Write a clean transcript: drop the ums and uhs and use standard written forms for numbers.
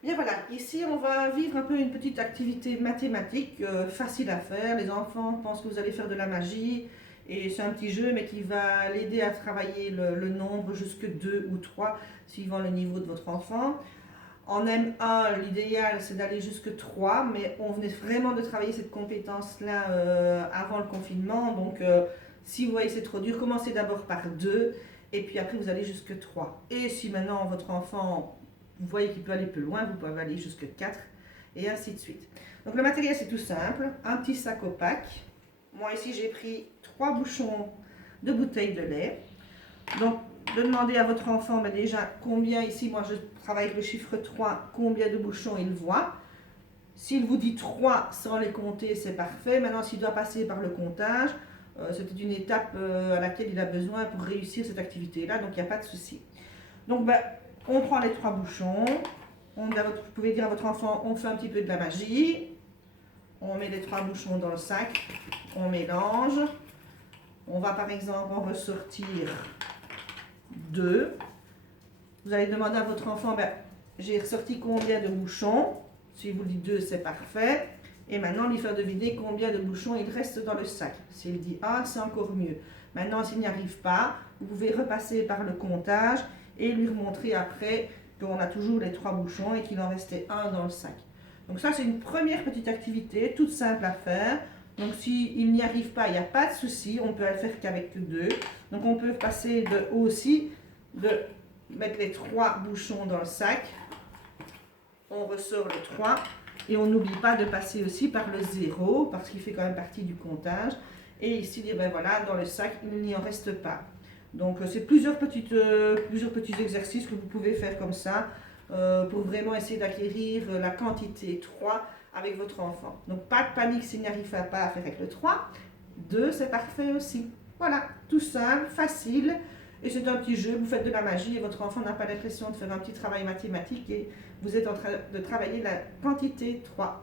Bien voilà, ici on va vivre un peu une petite activité mathématique facile à faire. Les enfants pensent que vous allez faire de la magie et c'est un petit jeu mais qui va l'aider à travailler le nombre jusque 2 ou 3 suivant le niveau de votre enfant. En M1, l'idéal c'est d'aller jusque 3 mais on venait vraiment de travailler cette compétence-là avant le confinement. Donc si vous voyez que c'est trop dur, commencez d'abord par 2 et puis après vous allez jusque 3. Et si maintenant votre enfant vous voyez qu'il peut aller plus loin, vous pouvez aller jusqu'à 4 et ainsi de suite. Donc le matériel c'est tout simple, un petit sac opaque. Moi ici j'ai pris 3 bouchons de bouteille de lait. Donc de demander à votre enfant déjà combien, ici moi je travaille avec le chiffre 3, combien de bouchons il voit. S'il vous dit 3 sans les compter, c'est parfait. Maintenant s'il doit passer par le comptage, c'était une étape à laquelle il a besoin pour réussir cette activité-là, donc il n'y a pas de souci. Donc on prend les 3 bouchons, vous pouvez dire à votre enfant, on fait un petit peu de la magie, on met les 3 bouchons dans le sac, on mélange, on va par exemple en ressortir 2. Vous allez demander à votre enfant, j'ai ressorti combien de bouchons, si vous dites 2 c'est parfait, et maintenant lui faire deviner combien de bouchons il reste dans le sac. S'il dit 1 c'est encore mieux. Maintenant s'il n'y arrive pas, vous pouvez repasser par le comptage et lui remontrer après qu'on a toujours les 3 bouchons et qu'il en restait 1 dans le sac. Donc ça c'est une première petite activité, toute simple à faire. Donc s'il n'y arrive pas, il n'y a pas de souci, on peut le faire qu'avec 2. Donc on peut passer aussi de mettre les 3 bouchons dans le sac. On ressort les 3 et on n'oublie pas de passer aussi par le 0 parce qu'il fait quand même partie du comptage. Et ici, voilà, dans le sac, il n'y en reste pas. Donc c'est plusieurs petits exercices que vous pouvez faire comme ça pour vraiment essayer d'acquérir la quantité 3 avec votre enfant. Donc pas de panique s'il n'y arrive pas à faire avec le 3. 2 c'est parfait aussi. Voilà, tout simple, facile. Et c'est un petit jeu, vous faites de la magie et votre enfant n'a pas l'impression de faire un petit travail mathématique et vous êtes en train de travailler la quantité 3.